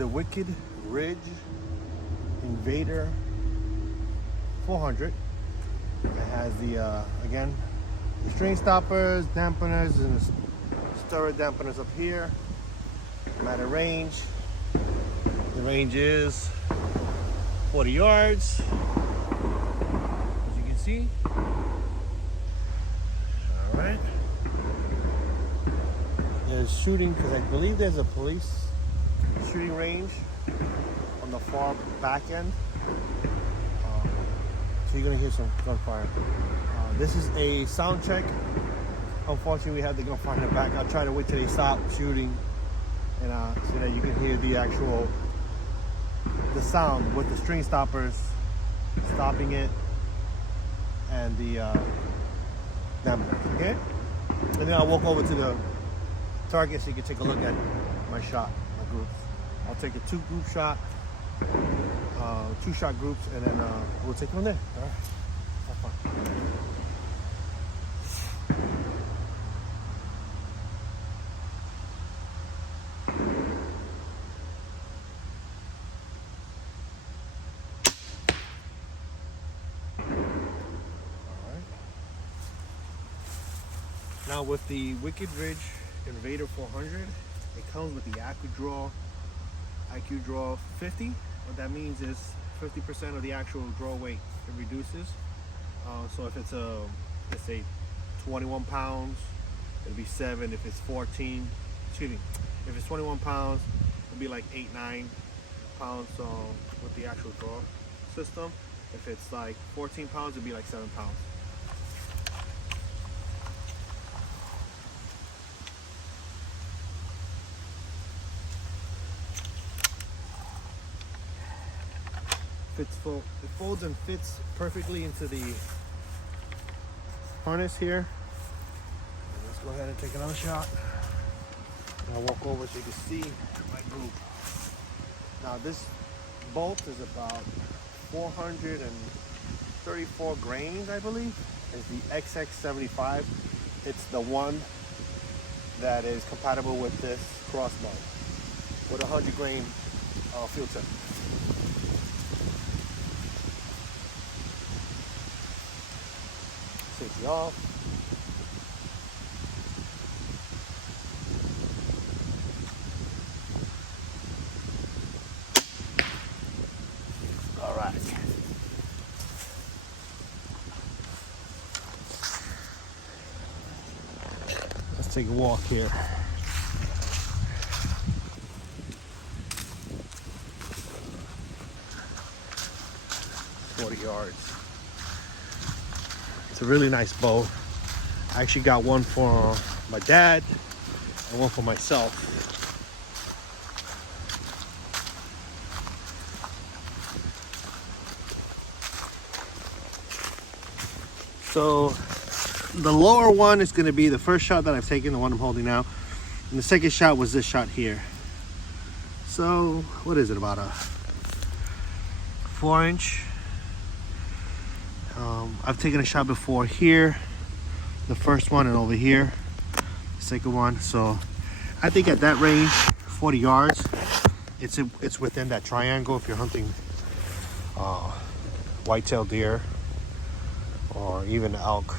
the Wicked Ridge Invader 400. It has the, again, the string stoppers, dampeners, and the stirrer dampeners up here. I'm at a range. The range is 40 yards, as you can see. All right. There's shooting, because I believe there's a police shooting range on the far back end. So you're gonna hear some gunfire. This is a sound check. Unfortunately, we had the gunfire in the back. I'll try to wait till they stop shooting, and so that you can hear the sound with the string stoppers stopping it and the dampeners. Okay, and then I'll walk over to the target so you can take a look at my shot, my groups. I'll take a two-group shot, two-shot groups, and then we'll take it from there. All right, have fun. Now with the Wicked Ridge Invader 400, it comes with the IQ Draw 50. What that means is 50% of the actual draw weight it reduces. So if it's let's say 21 pounds, it'll be 7. If it's 14, excuse me, if it's 21 pounds, it'll be like 8, 9 pounds with the actual draw system. If it's like 14 pounds, it'll be like 7 pounds. It folds and fits perfectly into the harness here. Let's go ahead and take another shot. I'll walk over so you can see my group. Now this bolt is about 434 grains, I believe. It's the XX75. It's the one that is compatible with this crossbow with a 100 grain field tip. Safety off. All right. Let's take a walk here. Yards. It's a really nice bow. I actually got one for my dad and one for myself. So the lower one is going to be the first shot that I've taken, the one I'm holding now, and the second shot was this shot here. So what is it, about a 4-inch? I've taken a shot before here, the first one, and over here, the second one. So I think at that range, 40 yards, it's within that triangle if you're hunting whitetail deer or even elk.